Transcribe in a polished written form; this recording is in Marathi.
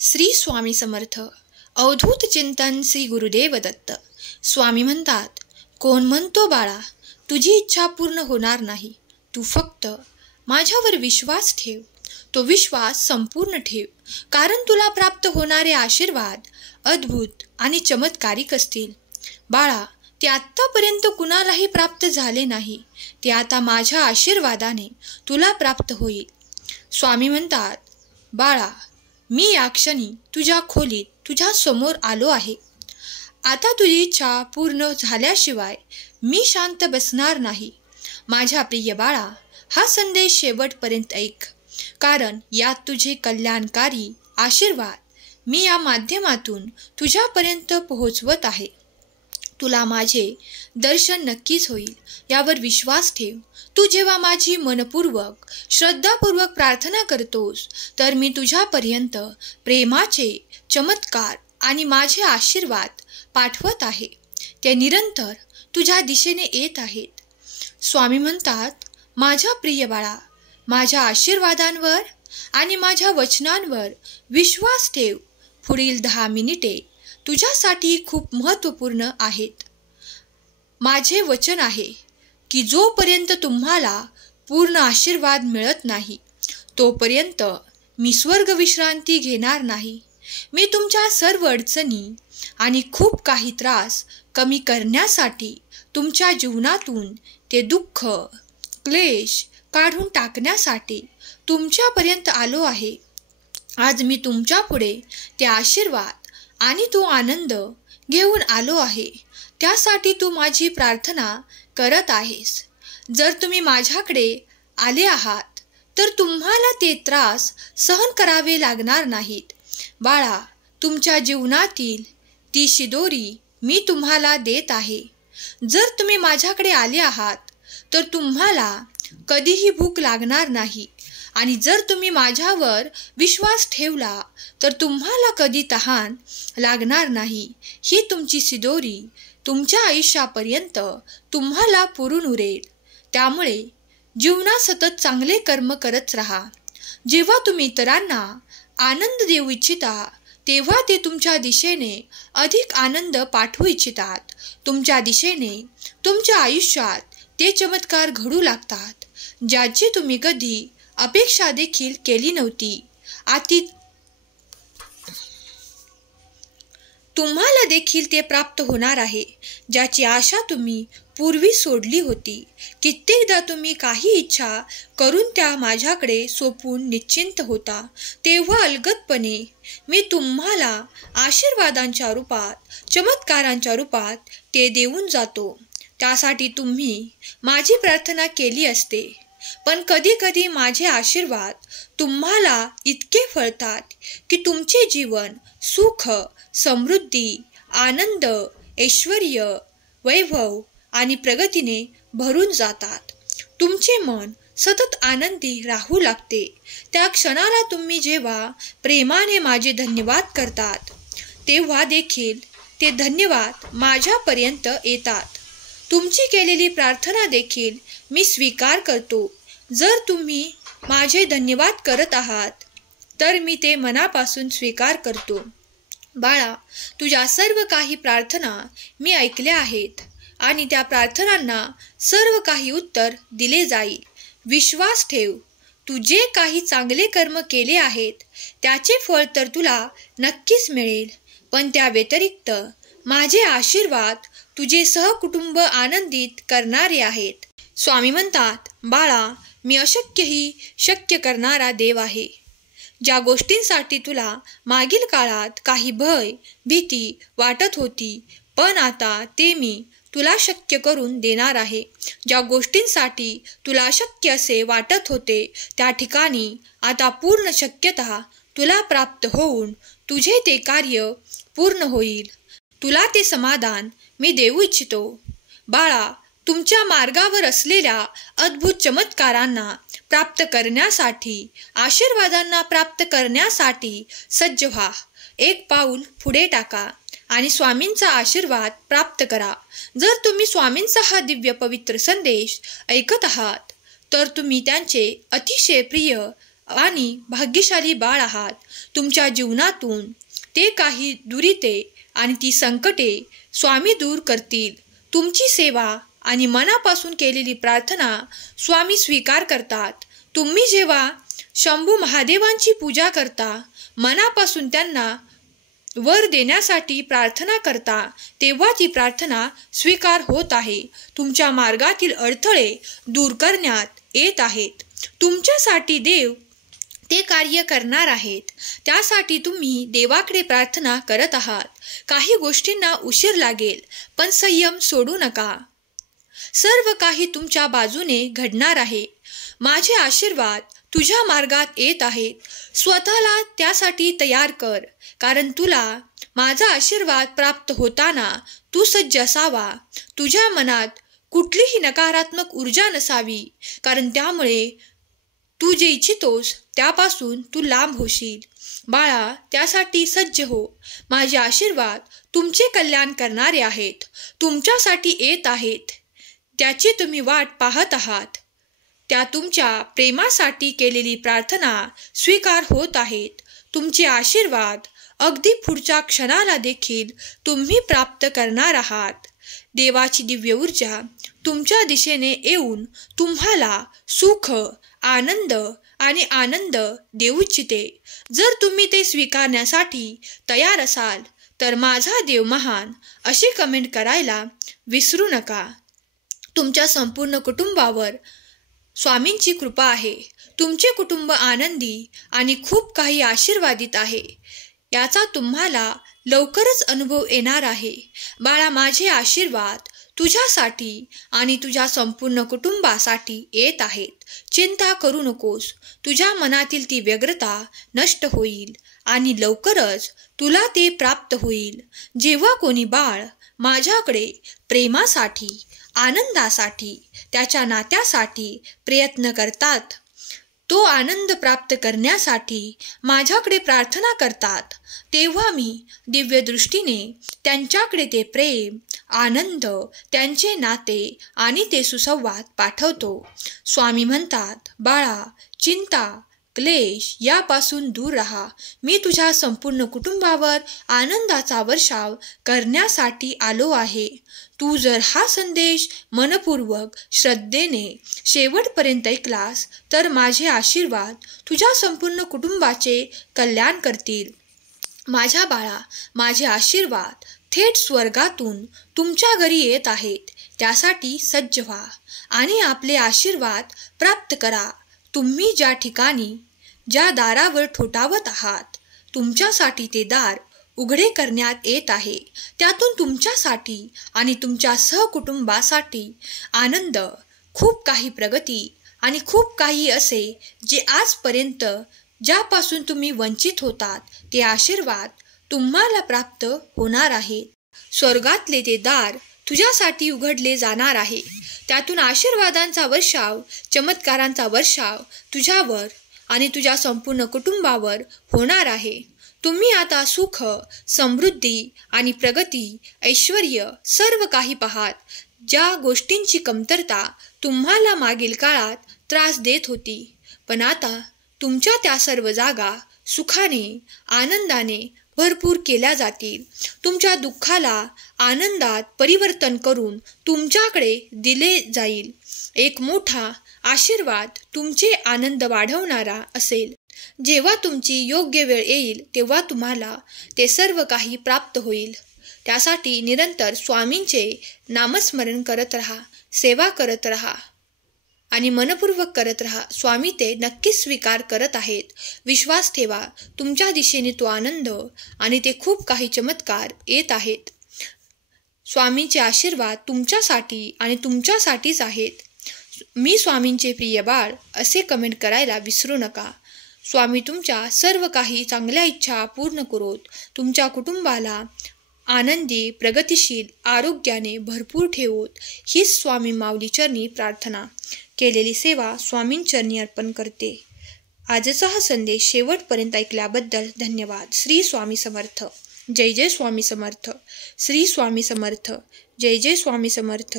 श्री स्वामी समर्थ. अवधूत चिंतन श्री गुरुदेव दत्त. स्वामी म्हणतात, कोण म्हणतो बाळा तुझी इच्छा पूर्ण होणार नाही, तू फक्त माझ्यावर विश्वास ठेव. तो विश्वास संपूर्ण ठेव, कारण तुला प्राप्त होणारे आशीर्वाद अद्भुत आणि चमत्कारिक असतील. बाळा, ते आत्तापर्यंत कुणालाही प्राप्त झाले नाही, ते आता माझ्या आशीर्वादाने तुला प्राप्त होईल. स्वामी म्हणतात, बाळा, मी या क्षणी तुझ्या खोलीत तुझ्या समोर आलो आहे. आता तुझी इच्छा पूर्ण झाल्याशिवाय मी शांत बसणार नाही. माझ्या प्रिय बाळा, हा संदेश शेवटपर्यंत ऐक, कारण यात तुझे कल्याणकारी आशीर्वाद मी या माध्यमातून तुझ्यापर्यंत पोहोचवत आहे. तुला माझे दर्शन नक्कीच होईल, यावर विश्वास ठेव. तू जेव्हा माझी मनपूर्वक श्रद्धापूर्वक प्रार्थना करतोस, तर मी तुझ्यापर्यंत प्रेमाचे चमत्कार आणि माझे आशीर्वाद पाठवत आहे. ते निरंतर तुझ्या दिशेने येत आहेत. स्वामी म्हणतात, माझ्या प्रिय बाळा, माझ्या आशीर्वादांवर आणि माझ्या वचनांवर विश्वास ठेव. पुढील 10 मिनिटे तुझ्यासाठी खूप महत्त्वपूर्ण आहेत. माझे वचन आहे की जोपर्यंत तुम्हाला पूर्ण आशीर्वाद मिळत नाही, तोपर्यंत मी स्वर्ग विश्रांती घेणार नाही. मी तुमच्या सर्व अडचणी आणि खूप काही त्रास कमी करण्यासाठी तुमच्या जीवनातून ते दुःख, क्लेश काढून टाकण्यासाठी तुमच्यापर्यंत आलो आहे. आज मी तुमच्या पुढे ते आशीर्वाद आणि तो आनंद घेऊन आलो आहे. त्यासाठी तू माझी प्रार्थना करत आहेस. जर तुम्ही माझ्याकडे आले आहात, तर तुम्हाला ते त्रास सहन करावे लागणार नाहीत. बाळा, तुमच्या जीवनातील ती शिदोरी मी तुम्हाला देत आहे. जर तुम्ही माझ्याकडे आले आहात, तर तुम्हाला कधीही भूक लागणार नाही, आणि जर तुम्ही माझ्यावर विश्वास ठेवला, तर तुम्हाला कधी तहान लागणार नाही. ही तुमची शिदोरी तुमच्या आयुष्यापर्यंत तुम्हाला पुरून उरेल. त्यामुळे जीवनात सतत चांगले कर्म करत राहा. जेव्हा तुम्ही इतरांना आनंद देऊ इच्छिता, तेव्हा ते तुमच्या दिशेने अधिक आनंद पाठवू इच्छितात. तुमच्या दिशेने तुमच्या आयुष्यात ते चमत्कार घडू लागतात, ज्याची तुम्ही कधी अपेक्षा देखील केली नव्हती. तुम्हाला देखील ते प्राप्त होणार आहे, ज्याची आशा तुम्ही पूर्वी सोडली होती. कित्येकदा तुम्ही काही इच्छा करून त्या माझ्याकडे सोपवून निश्चिंत होता, तेव्हा अलगदपणे मी तुम्हाला आशीर्वादांच्या रूपात, चमत्कारांच्या रूपात ते देऊन जातो. त्यासाठी तुम्ही माझी प्रार्थना केली असते. पण कधी कधी माझे आशीर्वाद तुम्हाला इतके फळतात की तुमचे जीवन सुख, समृद्धी, आनंद, ऐश्वर्य, वैभव आणि प्रगतीने भरून जातात. तुमचे मन सतत आनंदी राहू लागते. त्या क्षणाला तुम्ही जेव्हा प्रेमाने माझे धन्यवाद करतात, तेव्हा देखील ते धन्यवाद माझ्यापर्यंत येतात. तुमची केलेली प्रार्थना देखील मी स्वीकार करतो. जर तुम्ही माझे धन्यवाद करत आहात, तर मी ते मनापासून स्वीकार करतो. बाळा, तुझ्या सर्व काही प्रार्थना मी ऐकल्या आहेत, आणि त्या प्रार्थनांना सर्व काही उत्तर दिले जाईल. विश्वास ठेव. तू जे काही चांगले कर्म केले आहेत, त्याचे फळ तर तुला नक्कीच मिळेल. पण त्या व्यतिरिक्त माझे आशीर्वाद तुझे सहकुटुंब आनंदित करणारे आहेत. स्वामी म्हणतात, बाळा, मी अशक्यही शक्य करणारा देव आहे. ज्या गोष्टींसाठी तुला मागील काळात काही भय, भीती वाटत होती, पण आता ते मी तुला शक्य करून देणार आहे. ज्या गोष्टींसाठी तुला अशक्य असे वाटत होते, त्या ठिकाणी आता पूर्ण शक्यता तुला प्राप्त होऊन तुझे ते कार्य पूर्ण होईल. तुला ते समाधान मी देऊ इच्छितो. बाळा, तुमच्या मार्गावर असलेल्या अद्भुत चमत्कारांना प्राप्त करण्यासाठी, आशीर्वादांना प्राप्त करण्यासाठी सज्ज व्हा. एक पाऊल पुढे टाका आणि स्वामींचा आशीर्वाद प्राप्त करा. जर तुम्ही स्वामींचा हा दिव्य पवित्र संदेश ऐकत आहात, तर तुम्ही त्यांचे अतिशय प्रिय आणि भाग्यशाली बाळ आहात. तुमच्या जीवनातून ते काही दुरिते आणि ती संकटे स्वामी दूर करतील. तुमची सेवा आणि मनापासून केलेली प्रार्थना स्वामी स्वीकार करतात. तुम्ही जेव्हा शंभू महादेवांची पूजा करता, मनापासून त्यांना वर देण्यासाठी प्रार्थना करता, तेव्हा ती प्रार्थना स्वीकार होत आहे. तुमच्या मार्गातील अडथळे दूर करण्यात येत आहेत. तुमच्यासाठी देव ते कार्य करणार आहेत. त्यासाठी तुम्ही देवाकडे प्रार्थना करत आहात. काही गोष्टींना उशीर लागेल, पण संयम सोडू नका. सर्व काही तुमच्या बाजूने घडणार आहे. माझे आशीर्वाद तुझ्या मार्गात येत आहेत. स्वतःला त्यासाठी तयार कर, कारण तुला माझा आशीर्वाद प्राप्त होताना तू सज्ज असावा. तुझ्या मनात कुठलीही नकारात्मक ऊर्जा नसावी, कारण त्यामुळे तू जे इच्छितोस त्यापासून तू लांब होशील. बाळा, त्यासाठी सज्ज हो. माझे आशीर्वाद तुमचे कल्याण करणारे आहेत. तुमच्यासाठी येत आहेत. त्याची तुम्ही वाट पाहत आहात. त्या तुमच्या प्रेमासाठी केलेली प्रार्थना स्वीकार होत आहेत. तुमचे आशीर्वाद अगदी पुढच्या क्षणाला देखील तुम्ही प्राप्त करणार आहात. देवाची दिव्य ऊर्जा तुमच्या दिशेने येऊन तुम्हाला सुख, आनंद आणि आनंद देऊ इच्छिते. जर तुम्ही ते स्वीकारण्यासाठी तयार असाल तर माझा देव महान अशी कमेंट करायला विसरू नका. तुमच्या संपूर्ण कुटुंबावर स्वामींची कृपा आहे. तुमचे कुटुंब आनंदी आणि खूप काही आशीर्वादित आहे. याचा तुम्हाला लवकरच अनुभव येणार आहे. बाळा, माझे आशीर्वाद तुझ्यासाठी आणि तुझ्या संपूर्ण कुटुंबासाठी येत आहेत. चिंता करू नकोस. तुझ्या मनातील ती व्यग्रता नष्ट होईल आणि लवकरच तुला ते प्राप्त होईल. जेव्हा कोणी बाळ माझ्याकडे प्रेमासाठी, आनंदासाठी, त्याच्या नात्यासाठी प्रयत्न करतात, तो आनंद प्राप्त करण्यासाठी माझ्याकडे प्रार्थना करतात, तेव्हा मी दिव्य दृष्टीने त्यांच्याकडे ते प्रेम, आनंद, त्यांचे नाते आणि ते सुसंवाद पाठवतो. स्वामी म्हणतात, बाळा, चिंता, क्लेश यापासून दूर राहा. मी तुझ्या संपूर्ण कुटुंबावर आनंदाचा वर्षाव करण्यासाठी आलो आहे. तू जर हा संदेश मनपूर्वक श्रद्धेने शेवटपर्यंत ऐकलास तर माझे आशीर्वाद तुझ्या संपूर्ण कुटुंबाचे कल्याण करतील. माझ्या बाळा, माझे आशीर्वाद थेट स्वर्गातून तुमच्या घरी येत आहेत. त्यासाठी सज्ज व्हा आणि आपले आशीर्वाद प्राप्त करा. तुम्ही ज्या ठिकाणी, ज्या दारावर ठोठावत आहात, तुमच्यासाठी ते दार उघडे करण्यात येत आहे. त्यातून तुमच्यासाठी आणि तुमच्या सहकुटुंबासाठी आनंद, खूप काही प्रगती आणि खूप काही असे जे आजपर्यंत ज्यापासून तुम्ही वंचित होतात ते आशीर्वाद तुम्हाला प्राप्त होणार आहे. स्वर्गातले ते दार तुझ्यासाठी उघडले जाणार आहे. त्यातून आशीर्वादांचा वर्षाव, चमत्कारांचा वर्षाव तुझ्यावर आणि तुझ्या संपूर्ण कुटुंबावर होणार आहे. तुम्ही आता सुख, समृद्धी आणि प्रगती, ऐश्वर्य सर्व काही पाहात. ज्या गोष्टींची कमतरता तुम्हाला मागील काळात त्रास देत होती, पण आता तुमच्या त्या सर्व जागा सुखाने, आनंदाने भरपूर केल्या जातील. तुमच्या दुःखाला आनंदात परिवर्तन करून तुमच्याकडे दिले जाईल. एक मोठा आशीर्वाद तुमचे आनंद वाढवणारा असेल. जेव्हा तुमची योग्य वेळ येईल तेव्हा तुम्हाला ते सर्व काही प्राप्त होईल. त्यासाठी निरंतर स्वामींचे नामस्मरण करत राहा, सेवा करत राहा आणि मनपूर्वक करत राहा. स्वामी ते नक्कीच स्वीकार करत आहेत. विश्वास ठेवा. तुमच्या दिशेने तो आनंद आणि ते खूप काही चमत्कार येत आहेत. स्वामींचे आशीर्वाद तुमच्यासाठी आणि तुमच्यासाठीच आहेत. मी स्वामींचे प्रिय बाळ असे कमेंट करायला विसरू नका. स्वामी तुमच्या सर्व काही चांगल्या इच्छा पूर्ण करोत. तुमच्या कुटुंबाला आनंदी, प्रगतिशील, आरोग्याने भरपूर ठेवोत. हीच स्वामी माऊली चरणी प्रार्थना. केलेली सेवा स्वामींचरणी अर्पण करते. आजचा हा संदेश शेवटपर्यंत ऐकल्याबद्दल धन्यवाद. श्री स्वामी समर्थ. जय जय स्वामी समर्थ. श्री स्वामी समर्थ. जय जय स्वामी समर्थ.